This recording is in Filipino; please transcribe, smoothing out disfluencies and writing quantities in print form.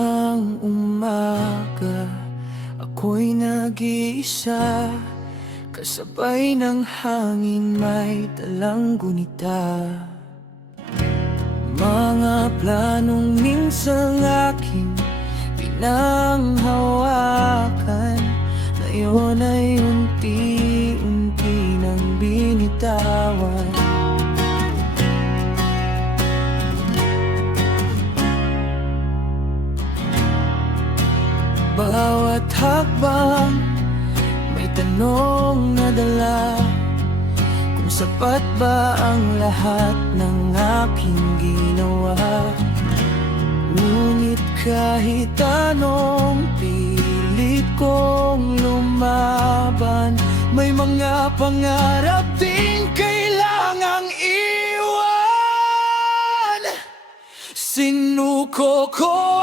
Isang umaga, ako'y nag-iisa, kasabay ng hangin may dalang gunita. Mga planong minsang aking pinanghawakan, ngayon ay unti-unti nang binitawan. Bawat hakbang may tanong na dala, kung sapat ba ang lahat ng aking ginawa. Ngunit kahit anong pilit kong lumaban, may mga pangarap din kailangang iwan. Sinuko ko